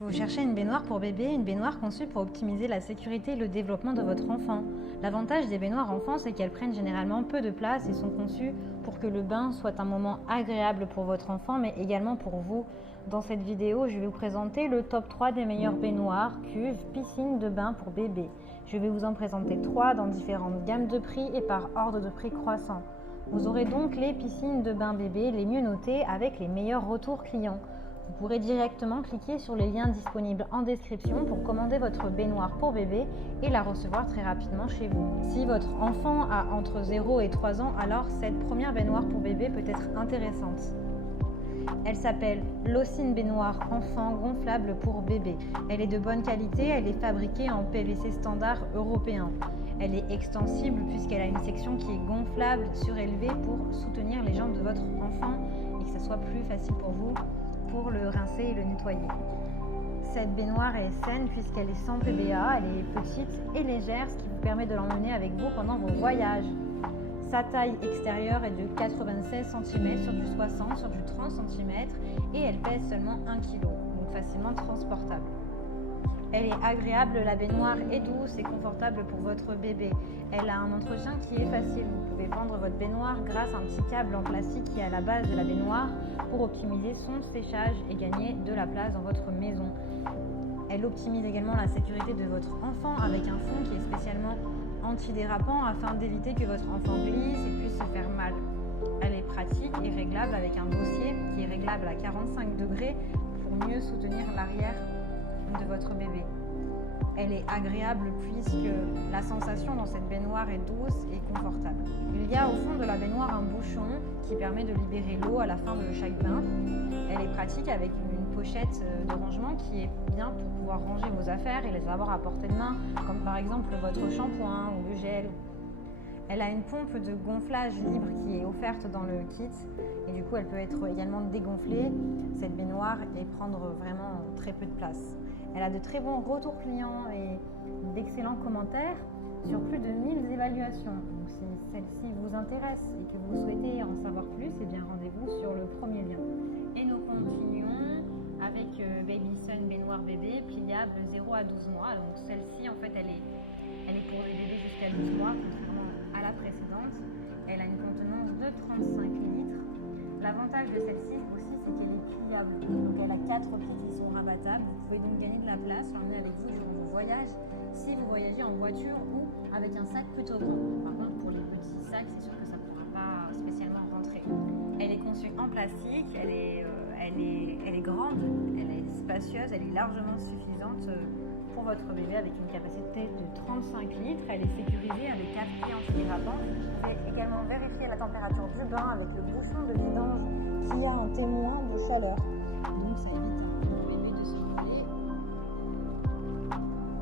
Vous cherchez une baignoire pour bébé, une baignoire conçue pour optimiser la sécurité et le développement de votre enfant. L'avantage des baignoires enfants, c'est qu'elles prennent généralement peu de place et sont conçues pour que le bain soit un moment agréable pour votre enfant, mais également pour vous. Dans cette vidéo, je vais vous présenter le top 3 des meilleures baignoires, cuves, piscines de bain pour bébé. Je vais vous en présenter 3 dans différentes gammes de prix et par ordre de prix croissant. Vous aurez donc les piscines de bain bébé les mieux notées avec les meilleurs retours clients. Vous pourrez directement cliquer sur les liens disponibles en description pour commander votre baignoire pour bébé et la recevoir très rapidement chez vous. Si votre enfant a entre 0 et 3 ans, alors cette première baignoire pour bébé peut être intéressante. Elle s'appelle Locine Baignoire Enfant Gonflable pour bébé. Elle est de bonne qualité, elle est fabriquée en PVC standard européen. Elle est extensible puisqu'elle a une section qui est gonflable, surélevée pour soutenir les jambes de votre enfant et que ce soit plus facile pour vous pour le rincer et le nettoyer. Cette baignoire est saine puisqu'elle est sans PBA, elle est petite et légère, ce qui vous permet de l'emmener avec vous pendant vos voyages. Sa taille extérieure est de 96 cm sur du 60, sur du 30 cm et elle pèse seulement 1 kg, donc facilement transportable. Elle est agréable, la baignoire est douce et confortable pour votre bébé. Elle a un entretien qui est facile. Vous pouvez prendre votre baignoire grâce à un petit câble en plastique qui est à la base de la baignoire pour optimiser son séchage et gagner de la place dans votre maison. Elle optimise également la sécurité de votre enfant avec un fond qui est spécialement antidérapant afin d'éviter que votre enfant glisse et puisse se faire mal. Elle est pratique et réglable avec un dossier qui est réglable à 45 degrés pour mieux soutenir l'arrière de votre bébé. Elle est agréable puisque la sensation dans cette baignoire est douce et confortable. Il y a au fond de la baignoire un bouchon qui permet de libérer l'eau à la fin de chaque bain. Elle est pratique avec une pochette de rangement qui est bien pour pouvoir ranger vos affaires et les avoir à portée de main, comme par exemple votre shampoing ou le gel. Elle a une pompe de gonflage libre qui est offerte dans le kit et du coup elle peut être également dégonflée, cette baignoire, et prendre vraiment très peu de place. Elle a de très bons retours clients et d'excellents commentaires sur plus de 1000 évaluations. Donc si celle-ci vous intéresse et que vous souhaitez en savoir plus, eh bien rendez-vous sur le premier lien. Et nous continuons avec Baby Sun baignoire bébé pliable 0 à 12 mois. Donc celle-ci en fait elle est pour les bébés jusqu'à 12 mois, contrairement à la précédente. Elle a une contenance de 35 litres. L'avantage de celle-ci aussi, c'est qu'elle est pliable. Donc elle a 4 pieds qui sont rabattables. Vous pouvez donc gagner de la place, l'emmener avec vous durant vos voyages, si vous voyagez en voiture ou avec un sac plutôt grand. Par contre, pour les petits sacs, c'est sûr que ça ne pourra pas spécialement rentrer. Elle est conçue en plastique, elle est grande, elle est spacieuse, elle est largement suffisante pour votre bébé avec une capacité de 35 litres. Elle est sécurisée avec 4 pieds antidérapants. Vous pouvez également vérifier la température du bain avec le bouchon de vidange qui a un témoin de chaleur. Donc ça évite au bébé de se brûler.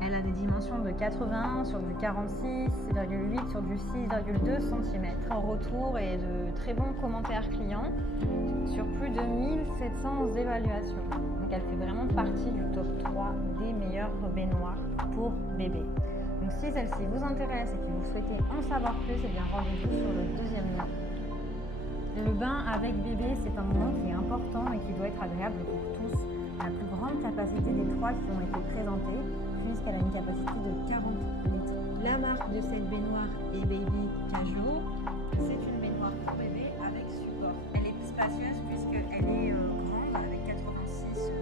Elle a des dimensions de 80 sur du 46,8 sur du 6,2 cm. En retour et de très bons commentaires clients sur plus de 1700 évaluations. Donc elle fait vraiment partie du top 3 des meilleures baignoires pour bébé. Donc si celle-ci vous intéresse et que vous souhaitez en savoir plus, eh bien rendez-vous sur le deuxième lien. Le bain avec bébé, c'est un moment qui est important et qui doit être agréable pour tous. La plus grande capacité des 3 qui ont été présentés, puisqu'elle a une capacité de 40 litres. La marque de cette baignoire est Baby Casual. C'est une baignoire pour bébé avec support. Elle est spacieuse puisqu'elle est grande avec 86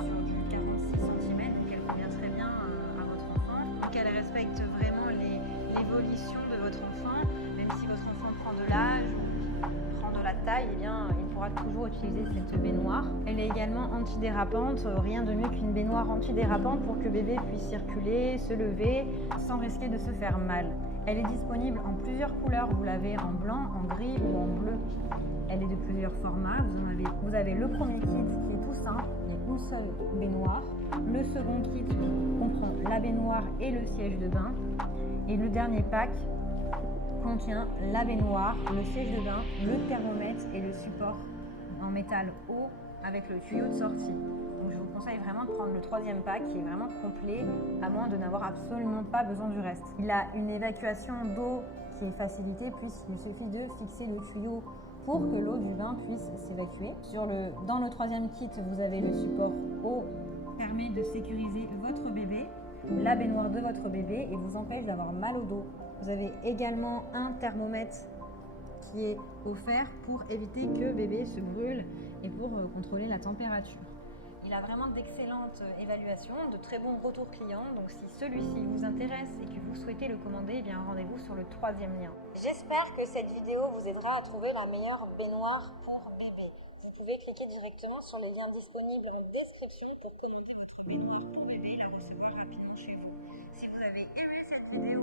sur du 46 cm, donc elle convient très bien à votre enfant. Donc elle respecte vraiment l'évolution de votre enfant, même si votre enfant prend de l'âge ou prend de la taille, eh bien, il pourra toujours utiliser cette baignoire. Elle est également antidérapante, rien de mieux qu'une baignoire antidérapante pour que bébé puisse circuler, se lever sans risquer de se faire mal. Elle est disponible en plusieurs couleurs, vous l'avez en blanc, en gris ou en bleu. Elle est de plusieurs formats. Vous avez le premier kit qui est tout simple, il y a une seule baignoire. Le second kit comprend la baignoire et le siège de bain. Et le dernier pack contient la baignoire, le siège de bain, le thermomètre et le support en métal haut avec le tuyau de sortie. Donc je vous conseille vraiment de prendre le troisième pack qui est vraiment complet, à moins de n'avoir absolument pas besoin du reste. Il a une évacuation d'eau qui est facilitée puisqu'il suffit de fixer le tuyau pour que l'eau du bain puisse s'évacuer. Dans le troisième kit, vous avez le support eau permet de sécuriser votre bébé, la baignoire de votre bébé et vous empêche d'avoir mal au dos. Vous avez également un thermomètre qui est offert pour éviter que bébé se brûle et pour contrôler la température. Il a vraiment d'excellentes évaluations, de très bons retours clients. Donc si celui-ci vous intéresse et que vous souhaitez le commander, eh bien rendez-vous sur le 3e lien. J'espère que cette vidéo vous aidera à trouver la meilleure baignoire pour bébé. Vous pouvez cliquer directement sur les liens disponibles en description pour commander votre baignoire pour bébé et la recevoir rapidement chez vous. Si vous avez aimé cette vidéo,